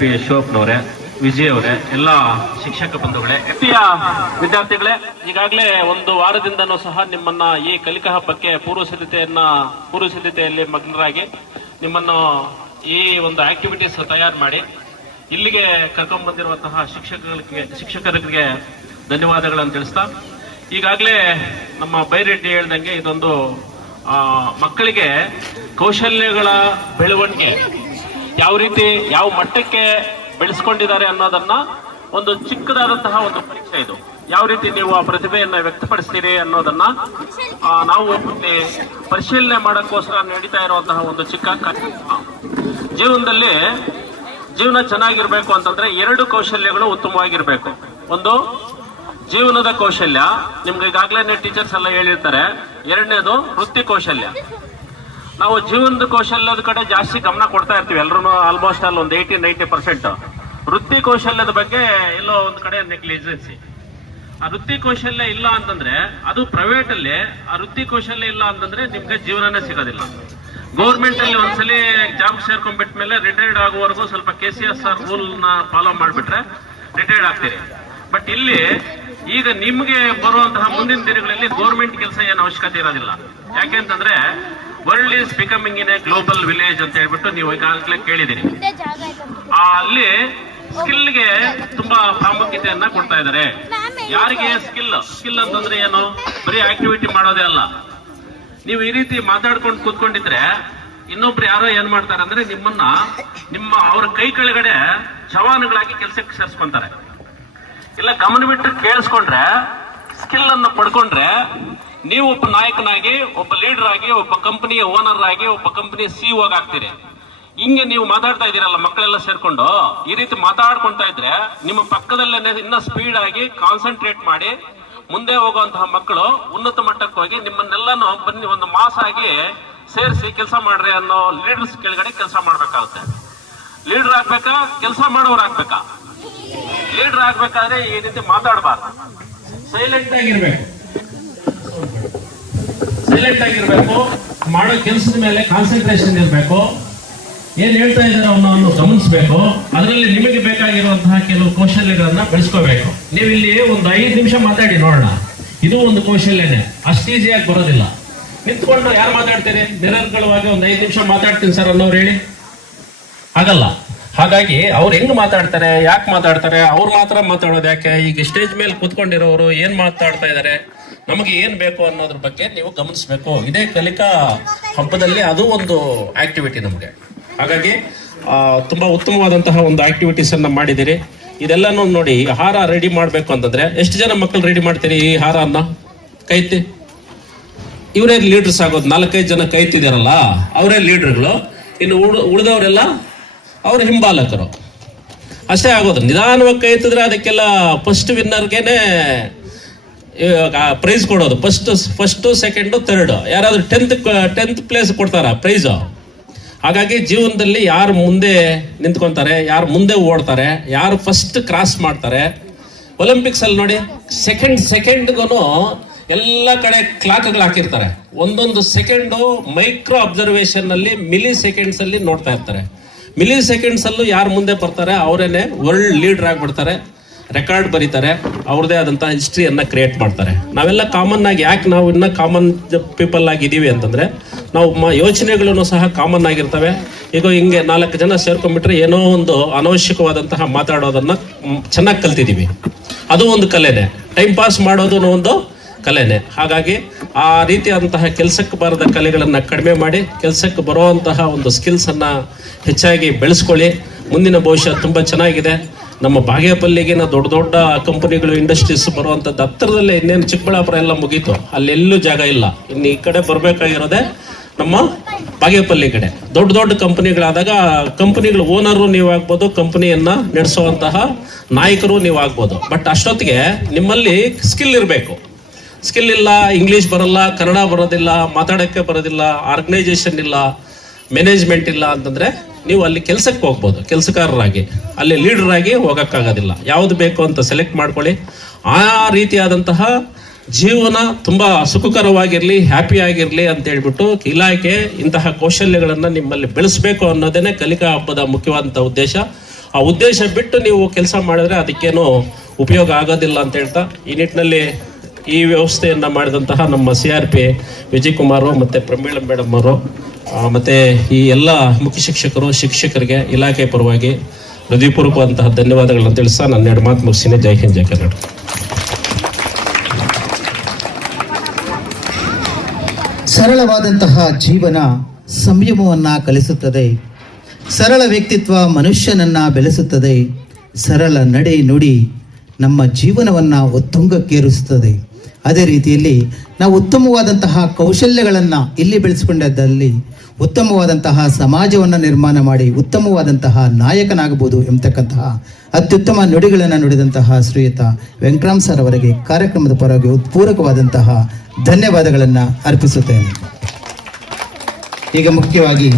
P ಶಿವಪ್ಪನವರೇ, Vijay ಅವರೇ, ಎಲ್ಲ ಶಿಕ್ಷಕ ಬಂಧುಗಳೇ, ಪ್ರಿಯ ವಿದ್ಯಾರ್ಥಿಗಳೇ, ಈಗಾಗಲೇ ಒಂದು ವಾರದಿಂದನೂ ಸಹ ನಿಮ್ಮನ್ನ ಈ ಕಲಿಕಾ ಹಬ್ಬಕ್ಕೆ ಪೂರ್ವ ಸಿದ್ಧತೆಯಲ್ಲಿ ಮಗ್ನರಾಗಿ ನಿಮ್ಮನ್ನು ಈ ಒಂದು ಆಕ್ಟಿವಿಟೀಸ್ ತಯಾರು ಮಾಡಿ ಇಲ್ಲಿಗೆ ಕರ್ಕೊಂಡ್ ಬಂದಿರುವಂತಹ ಶಿಕ್ಷಕರಿಗೆ ಧನ್ಯವಾದಗಳನ್ನು ತಿಳಿಸ್ತಾ, ಈಗಾಗಲೇ ನಮ್ಮ ಬೈರೆಡ್ಡಿ ಹೇಳ್ದಂಗೆ ಇದೊಂದು ಮಕ್ಕಳಿಗೆ ಕೌಶಲ್ಯಗಳ ಬೆಳವಣಿಗೆ ಯಾವ ರೀತಿ ಯಾವ ಮಟ್ಟಕ್ಕೆ ಬೆಳೆಸ್ಕೊಂಡಿದ್ದಾರೆ ಅನ್ನೋದನ್ನ ಒಂದು ಚಿಕ್ಕದಾದಂತಹ ಒಂದು ಪರೀಕ್ಷೆ ಇದು. ಯಾವ ರೀತಿ ನೀವು ಆ ಪ್ರತಿಭೆಯನ್ನ ವ್ಯಕ್ತಪಡಿಸ್ತೀರಿ ಅನ್ನೋದನ್ನ ನಾವು ಇಲ್ಲಿ ಪರಿಶೀಲನೆ ಮಾಡೋಕ್ಕೋಸ್ಕರ ನಡೀತಾ ಇರುವಂತಹ ಒಂದು ಚಿಕ್ಕ ಕಾರ್ಯಕ್ರಮ. ಜೀವನ ಚೆನ್ನಾಗಿರ್ಬೇಕು ಅಂತಂದ್ರೆ 2 ಕೌಶಲ್ಯಗಳು ಉತ್ತಮವಾಗಿರ್ಬೇಕು. ಒಂದು ಜೀವನದ ಕೌಶಲ್ಯ, ನಿಮ್ಗೆ ಈಗಾಗಲೇ ಟೀಚರ್ಸ್ ಎಲ್ಲ ಹೇಳಿರ್ತಾರೆ. ಎರಡನೇದು ವೃತ್ತಿ ಕೌಶಲ್ಯ. ನಾವು ಜೀವನದ ಕೌಶಲ್ಯದ ಕಡೆ ಜಾಸ್ತಿ ಗಮನ ಕೊಡ್ತಾ ಇರ್ತೀವಿ ಎಲ್ಲರೂ, ಆಲ್ಮೋಸ್ಟ್ ಅಲ್ಲಿ ಒಂದು 80-90%. ವೃತ್ತಿ ಕೌಶಲ್ಯದ ಬಗ್ಗೆ ಎಲ್ಲೋ ಒಂದು ಕಡೆ ನೆಗ್ಲಿಜೆನ್ಸಿ. ಆ ವೃತ್ತಿ ಕೌಶಲ್ಯ ಇಲ್ಲ ಅಂತಂದ್ರೆ ಅದು ಪ್ರೈವೇಟ್ ಅಲ್ಲಿ, ಆ ವೃತ್ತಿ ಕೌಶಲ್ಯ ಇಲ್ಲ ಅಂತಂದ್ರೆ ನಿಮ್ಗೆ ಜೀವನನೇ ಸಿಗೋದಿಲ್ಲ. ಗೌರ್ಮೆಂಟ್ ಅಲ್ಲಿ ಒಂದ್ಸಲಿ ಜಾಬ್ ಸೇರ್ಕೊಂಡ್ಬಿಟ್ಮೇಲೆ ರಿಟೈರ್ಡ್ ಆಗುವವರೆಗೂ ಸ್ವಲ್ಪ KCSR ರೂಲ್ ನ ಫಾಲೋ ಮಾಡ್ಬಿಟ್ರೆ ರಿಟೈರ್ಡ್ ಆಗ್ತೀರಿ. ಬಟ್ ಇಲ್ಲಿ ಈಗ ನಿಮ್ಗೆ ಬರುವಂತಹ ಮುಂದಿನ ದಿನಗಳಲ್ಲಿ ಗೌರ್ಮೆಂಟ್ ಕೆಲಸ ಏನು ಅವಶ್ಯಕತೆ ಇರೋದಿಲ್ಲ. ಯಾಕೆಂತಂದ್ರೆ world is becoming in a global village ಅಂತ ಹೇಳ್ಬಿಟ್ಟು ನೀವು ಈಗಾಗಲೇ ಕೇಳಿದಿರಿ. ಅಲ್ಲಿ ಸ್ಕಿಲ್ಗೆ ತುಂಬಾ ಪ್ರಾಮುಖ್ಯತೆಯನ್ನ ಕೊಡ್ತಾ ಇದ್ದಾರೆ. ಯಾರಿಗೆ ಸ್ಕಿಲ್ ಅಂತಂದ್ರೆ ಏನು, ಬರೀ ಆಕ್ಟಿವಿಟಿ ಮಾಡೋದೇ ಅಲ್ಲ. ನೀವು ಈ ರೀತಿ ಮಾತಾಡ್ಕೊಂಡು ಕೂತ್ಕೊಂಡಿದ್ರೆ ಇನ್ನೊಬ್ರು ಯಾರೋ ಏನ್ ಮಾಡ್ತಾರೆ ಅಂದ್ರೆ ಅವ್ರ ಕೈ ಕೆಳಗಡೆ ಜವಾನುಗಳಾಗಿ ಕೆಲಸಕ್ಕೆ ಸೇರಿಸ್ಕೊಂತಾರೆ. ಇಲ್ಲ ಗಮನ ಬಿಟ್ಟು ಕೇಳಿಸ್ಕೊಂಡ್ರೆ, ಸ್ಕಿಲ್ ಅನ್ನ ಪಡ್ಕೊಂಡ್ರೆ ನೀವು ಒಬ್ಬ ನಾಯಕನಾಗಿ, ಒಬ್ಬ ಲೀಡರ್ ಆಗಿ, ಒಬ್ಬ ಕಂಪನಿಯ ಓನರ್ ಆಗಿ, ಒಬ್ಬ ಕಂಪನಿಯ CEO ಆಗ್ತೀರಿ. ಹಿಂಗೆ ನೀವು ಮಾತಾಡ್ತಾ ಇದ್ದೀರಲ್ಲ ಮಕ್ಕಳೆಲ್ಲ ಸೇರ್ಕೊಂಡು, ಈ ರೀತಿ ಮಾತಾಡ್ಕೊಂತ ಇದ್ರೆ ನಿಮ್ಮ ಪಕ್ಕದಲ್ಲೇ ಇನ್ನ ಸ್ಪೀಡ್ ಆಗಿ ಕಾನ್ಸಂಟ್ರೇಟ್ ಮಾಡಿ ಮುಂದೆ ಹೋಗುವಂತಹ ಮಕ್ಕಳು ಉನ್ನತ ಮಟ್ಟಕ್ಕೆ ಹೋಗಿ ನಿಮ್ಮನ್ನೆಲ್ಲಾನು ಬನ್ನಿ ಒಂದು ಮಾಸ್ ಆಗಿ ಸೇರಿಸಿ ಕೆಲಸ ಮಾಡ್ರಿ ಅನ್ನೋ ಲೀಡರ್ಸ್ ಕೆಳಗಡೆ ಕೆಲಸ ಮಾಡ್ಬೇಕಾಗುತ್ತೆ. ಲೀಡರ್ ಆಗ್ಬೇಕಾ, ಕೆಲಸ ಮಾಡೋರು ಆಗ್ಬೇಕಾ? ಲೀಡರ್ ಆಗ್ಬೇಕಾದ್ರೆ ಈ ರೀತಿ ಮಾತಾಡಬಾರ್ದು, ಸೈಲೆಂಟ್ ಆಗಿರ್ಬೇಕು, ಮಾಡೋ ಕೆಲಸದ ಮೇಲೆ ಕಾನ್ಸಂಟ್ರೇಷನ್ ಇರಬೇಕು, ಏನ್ ಹೇಳ್ತಾ ಇದಾರೆ ಅವನನ್ನು ಗಮನಿಸಬೇಕು. ಅದರಲ್ಲಿ ನಿಮಗೆ ಬೇಕಾಗಿರುವಂತಹ ಕೆಲವು ಕೌಶಲ್ಯಗಳನ್ನ ಬೆಳೆಸ್ಕೋಬೇಕು. ನೀವು ಇಲ್ಲಿ ಒಂದು 5 ನಿಮಿಷ ಮಾತಾಡಿ ನೋಡೋಣ. ಇದು ಒಂದು ಕೌಶಲ್ಯನೇ, ಅಷ್ಟು ಈಸಿಯಾಗಿ ಬರೋದಿಲ್ಲ. ನಿಂತ್ಕೊಂಡು ಯಾರು ಮಾತಾಡ್ತೀರಿ? ನಿರಂತರವಾಗಿ ಒಂದು 5 ನಿಮಿಷ ಮಾತಾಡ್ತೀನಿ ಸರ್ ಅನ್ನೋರು ಹೇಳಿ, ಆಗಲ್ಲ. ಹಾಗಾಗಿ ಅವ್ರು ಹೆಂಗ್ ಮಾತಾಡ್ತಾರೆ, ಯಾಕೆ ಮಾತಾಡ್ತಾರೆ, ಅವ್ರು ಮಾತ್ರ ಮಾತಾಡೋದು ಯಾಕೆ? ಈಗ ಸ್ಟೇಜ್ ಮೇಲೆ ಕೂತ್ಕೊಂಡಿರೋರು ಏನ್ ಮಾತಾಡ್ತಾ ಇದಾರೆ, ನಮಗೆ ಏನ್ ಬೇಕು ಅನ್ನೋದ್ರ ಬಗ್ಗೆ ನೀವು ಗಮನಿಸಬೇಕು. ಇದೇ ಕಲಿಕಾ ಹಬ್ಬದಲ್ಲಿ ಅದು ಒಂದು ಆಕ್ಟಿವಿಟಿ ನಮಗೆ. ಹಾಗಾಗಿ ತುಂಬಾ ಉತ್ತಮವಾದಂತಹ ಒಂದು ಆಕ್ಟಿವಿಟೀಸ್ ಅನ್ನ ಮಾಡಿದಿರಿ. ಇದೆಲ್ಲಾನು ನೋಡಿ, ಹಾರ ರೆಡಿ ಮಾಡ್ಬೇಕು ಅಂತಂದ್ರೆ ಎಷ್ಟು ಜನ ಮಕ್ಕಳು ರೆಡಿ ಮಾಡ್ತೀರಿ? ಈ ಹಾರನ್ನ ಕೈತಿ ಇವರೇ ಲೀಡರ್ಸ್ ಆಗೋದು. 4-5 ಜನ ಕೈತಿದಾರಲ್ಲ ಅವರೇ ಲೀಡರ್ಗಳು. ಇನ್ನು ಉಳಿದವರೆಲ್ಲ ಅವ್ರ ಹಿಂಬಾಲಕರು ಅಷ್ಟೇ ಆಗೋದು. ನಿಧಾನವಾಗಿ ಕೈತಿದ್ರೆ ಅದಕ್ಕೆಲ್ಲ ಫಸ್ಟ್ ವಿನ್ನರ್ಗೆನೆ ಪ್ರೈಸ್ ಕೊಡೋದು. ಫಸ್ಟ್ ಸೆಕೆಂಡ್ ಥರ್ಡ್, ಯಾರಾದ್ರೂ 10th ಪ್ಲೇಸ್ ಕೊಡ್ತಾರ ಪ್ರೈಸ್. ಹಾಗಾಗಿ ಜೀವನದಲ್ಲಿ ಯಾರು ಮುಂದೆ ನಿಂತ್ಕೊಂತಾರೆ, ಯಾರು ಮುಂದೆ ಓಡ್ತಾರೆ, ಯಾರು ಫಸ್ಟ್ ಕ್ರಾಸ್ ಮಾಡ್ತಾರೆ. ಒಲಿಂಪಿಕ್ಸ್ ಅಲ್ಲಿ ನೋಡಿ, ಸೆಕೆಂಡ್ಗೂ ಎಲ್ಲ ಕಡೆ ಕ್ಲಾಕ್ಗಳು ಹಾಕಿರ್ತಾರೆ. ಒಂದೊಂದು ಸೆಕೆಂಡು ಮೈಕ್ರೋ ಅಬ್ಸರ್ವೇಷನ್ ಅಲ್ಲಿ ಮಿಲಿ ಸೆಕೆಂಡ್ಸ್ ಅಲ್ಲಿ ನೋಡ್ತಾ ಇರ್ತಾರೆ. ಮಿಲಿ ಸೆಕೆಂಡ್ಸ್ ಅಲ್ಲೂ ಯಾರು ಮುಂದೆ ಬರ್ತಾರೆ ಅವರೇನೆ ವರ್ಲ್ಡ್ ಲೀಡರ್ ಆಗಿಬಿಡ್ತಾರೆ, ರೆಕಾರ್ಡ್ ಬರೀತಾರೆ, ಅವ್ರದೇ ಆದಂತಹ ಹಿಸ್ಟ್ರಿಯನ್ನ ಕ್ರಿಯೇಟ್ ಮಾಡ್ತಾರೆ. ನಾವೆಲ್ಲ ಕಾಮನ್ ಆಗಿ, ಯಾಕೆ ನಾವು ಇನ್ನ ಕಾಮನ್ ಪೀಪಲ್ ಆಗಿದ್ದೀವಿ ಅಂತಂದ್ರೆ ನಾವು ಯೋಚನೆಗಳನ್ನು ಸಹ ಕಾಮನ್ ಆಗಿರ್ತವೆ. ಈಗ ಹಿಂಗೆ 4 ಜನ ಸೇರ್ಕೊಂಡ್ಬಿಟ್ರೆ ಏನೋ ಒಂದು ಅನವಶ್ಯಕವಾದಂತಹ ಮಾತಾಡೋದನ್ನ ಚೆನ್ನಾಗಿ ಕಲ್ತಿದ್ದೀವಿ. ಅದು ಒಂದು ಕಲೆನೆ, ಟೈಮ್ ಪಾಸ್ ಮಾಡೋದು ಒಂದು ಕಲೆನೆ. ಹಾಗಾಗಿ ಆ ರೀತಿಯಾದಂತಹ ಕೆಲಸಕ್ಕೆ ಬರದ ಕಲೆಗಳನ್ನ ಕಡಿಮೆ ಮಾಡಿ ಕೆಲಸಕ್ಕೆ ಬರುವಂತಹ ಒಂದು ಸ್ಕಿಲ್ಸ್ ಅನ್ನ ಹೆಚ್ಚಾಗಿ ಬೆಳೆಸ್ಕೊಳ್ಳಿ. ಮುಂದಿನ ಭವಿಷ್ಯ ತುಂಬಾ ಚೆನ್ನಾಗಿದೆ. ನಮ್ಮ ಬಾಗೇಪಲ್ಲಿಗಿನ ದೊಡ್ಡ ಕಂಪನಿಗಳು, ಇಂಡಸ್ಟ್ರೀಸ್ ಬರುವಂತದ್ದು ಹತ್ತಿರದಲ್ಲೇ. ಇನ್ನೇನು ಚಿಕ್ಕಬಳ್ಳಾಪುರ ಎಲ್ಲ ಮುಗೀತು, ಅಲ್ಲೆಲ್ಲೂ ಜಾಗ ಇಲ್ಲ. ಇನ್ನು ಈ ಕಡೆ ಬರ್ಬೇಕಾಗಿರೋದೆ ನಮ್ಮ ಬಾಗೇಪಲ್ಲಿ ಕಡೆ. ದೊಡ್ಡ ಕಂಪನಿಗಳಾದಾಗ ಕಂಪನಿಗಳ ಓನರು ನೀವಾಗ್ಬೋದು, ಕಂಪನಿಯನ್ನ ನಡೆಸುವಂತಹ ನಾಯಕರು ನೀವಾಗ್ಬೋದು. ಬಟ್ ಅಷ್ಟೊತ್ತಿಗೆ ನಿಮ್ಮಲ್ಲಿ ಸ್ಕಿಲ್ ಇರಬೇಕು. ಸ್ಕಿಲ್ ಇಲ್ಲ, ಇಂಗ್ಲಿಷ್ ಬರಲ್ಲ, ಕನ್ನಡ ಬರೋದಿಲ್ಲ, ಮಾತಾಡೋಕ್ಕೆ ಬರೋದಿಲ್ಲ, ಆರ್ಗನೈಸೇಷನ್ ಇಲ್ಲ, ಮ್ಯಾನೇಜ್ಮೆಂಟ್ ಇಲ್ಲ ಅಂತಂದ್ರೆ ನೀವು ಅಲ್ಲಿ ಕೆಲಸಕ್ಕೆ ಹೋಗ್ಬೋದು. ಕೆಲಸಗಾರರಾಗಿ ಅಲ್ಲಿ ಲೀಡರ್ ಆಗಿ ಹೋಗೋಕ್ಕಾಗೋದಿಲ್ಲ. ಯಾವುದು ಬೇಕು ಅಂತ ಸೆಲೆಕ್ಟ್ ಮಾಡ್ಕೊಳ್ಳಿ. ಆ ರೀತಿಯಾದಂತಹ ಜೀವನ ತುಂಬಾ ಸುಖಕರವಾಗಿರ್ಲಿ, ಹ್ಯಾಪಿ ಆಗಿರ್ಲಿ ಅಂತ ಹೇಳ್ಬಿಟ್ಟು ಇಲಾಖೆ ಇಂತಹ ಕೌಶಲ್ಯಗಳನ್ನ ನಿಮ್ಮಲ್ಲಿ ಬೆಳೆಸಬೇಕು ಅನ್ನೋದೇನೆ ಕಲಿಕಾ ಹಬ್ಬದ ಮುಖ್ಯವಾದಂತಹ ಉದ್ದೇಶ. ಆ ಉದ್ದೇಶ ಬಿಟ್ಟು ನೀವು ಕೆಲಸ ಮಾಡಿದ್ರೆ ಅದಕ್ಕೇನು ಉಪಯೋಗ ಆಗೋದಿಲ್ಲ ಅಂತ ಹೇಳ್ತಾ, ಈ ನಿಟ್ಟಿನಲ್ಲಿ ಈ ವ್ಯವಸ್ಥೆಯನ್ನು ಮಾಡಿದಂತಹ ನಮ್ಮ CRP ವಿಜಯ್ ಕುಮಾರ್ ಮತ್ತು ಪ್ರಮೀಳಾ ಮೇಡಮ್ ಅವರು ಮತ್ತು ಈ ಎಲ್ಲ ಮುಖ್ಯ ಶಿಕ್ಷಕರು, ಶಿಕ್ಷಕರಿಗೆ ಇಲಾಖೆ ಪರವಾಗಿ ಹೃದಯಪೂರ್ವಕವಂತಹ ಧನ್ಯವಾದಗಳನ್ನು ತಿಳಿಸ್ತಾ ನನ್ನ 2 ಮಾತು ಮುಗಿಸ್ತೀನಿ. ಜೈ ಹಿಂದ್, ಜೈ ಕರ್ನಾಟಕ. ಸರಳವಾದಂತಹ ಜೀವನ ಸಂಯಮವನ್ನು ಕಲಿಸುತ್ತದೆ. ಸರಳ ವ್ಯಕ್ತಿತ್ವ ಮನುಷ್ಯನನ್ನು ಬೆಳೆಸುತ್ತದೆ. ಸರಳ ನಡೆ ನುಡಿ ನಮ್ಮ ಜೀವನವನ್ನು ಉತ್ತುಂಗಕ್ಕೇರಿಸುತ್ತದೆ. ಅದೇ ರೀತಿಯಲ್ಲಿ ನಾವು ಉತ್ತಮವಾದಂತಹ ಕೌಶಲ್ಯಗಳನ್ನು ಇಲ್ಲಿ ಬೆಳೆಸಿಕೊಂಡದ್ದಲ್ಲಿ ಉತ್ತಮವಾದಂತಹ ಸಮಾಜವನ್ನು ನಿರ್ಮಾಣ ಮಾಡಿ ಉತ್ತಮವಾದಂತಹ ನಾಯಕನಾಗಬಹುದು ಎಂಬತಕ್ಕಂತಹ ಅತ್ಯುತ್ತಮ ನುಡಿಗಳನ್ನು ನುಡಿದಂತಹ ಶ್ರೀಯುತ ವೆಂಕಟರಾಮ್ ಸರ್ ಅವರಿಗೆ ಕಾರ್ಯಕ್ರಮದ ಪರವಾಗಿ ಪೂರಕವಾದಂತಹ ಧನ್ಯವಾದಗಳನ್ನು ಅರ್ಪಿಸುತ್ತೇನೆ. ಈಗ ಮುಖ್ಯವಾಗಿ